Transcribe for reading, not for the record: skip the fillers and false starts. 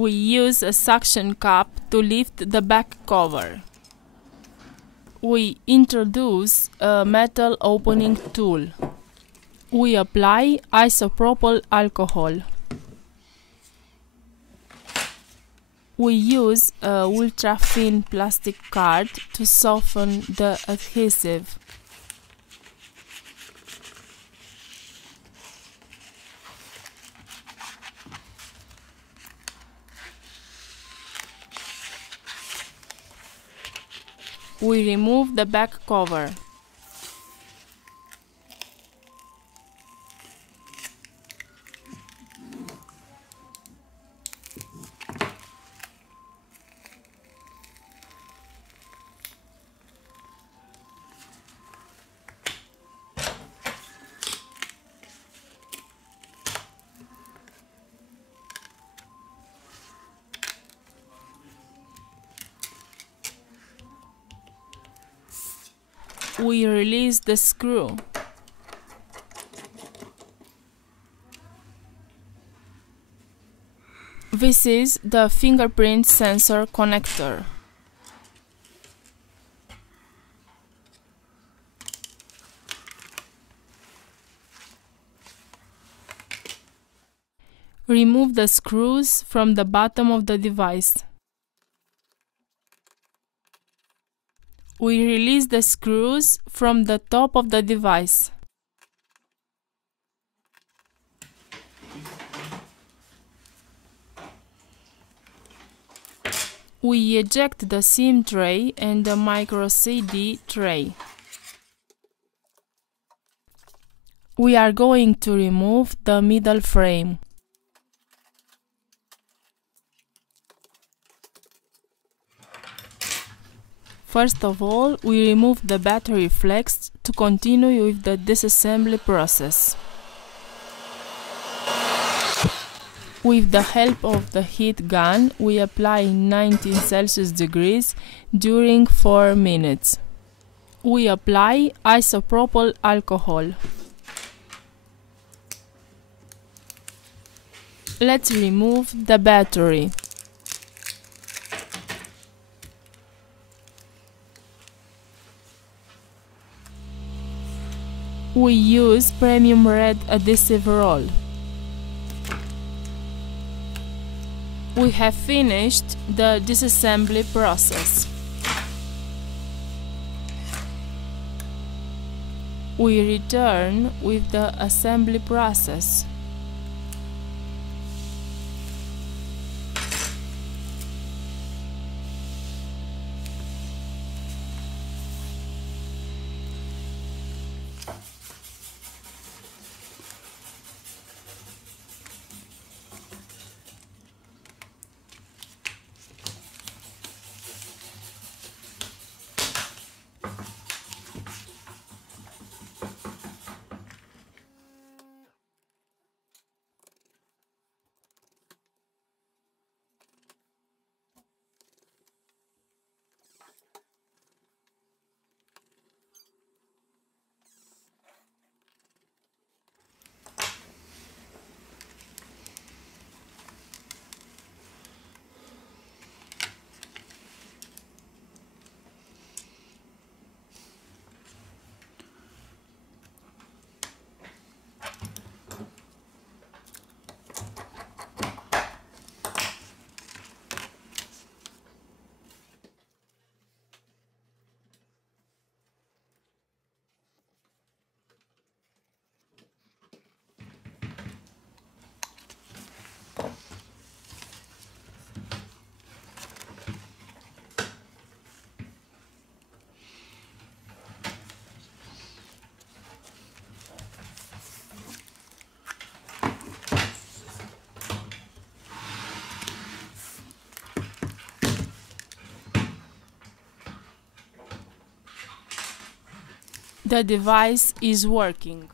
We use a suction cup to lift the back cover. We introduce a metal opening tool. We apply isopropyl alcohol. We use a ultra-thin plastic card to soften the adhesive. We remove the back cover. We release the screw. This is the fingerprint sensor connector. Remove the screws from the bottom of the device. We release the screws from the top of the device. We eject the SIM tray and the micro CD tray. We are going to remove the middle frame. First of all, we remove the battery flex to continue with the disassembly process. With the help of the heat gun, we apply 19 Celsius degrees during 4 minutes. We apply isopropyl alcohol. Let's remove the battery. We use premium red adhesive roll. We have finished the disassembly process. We return with the assembly process. The device is working.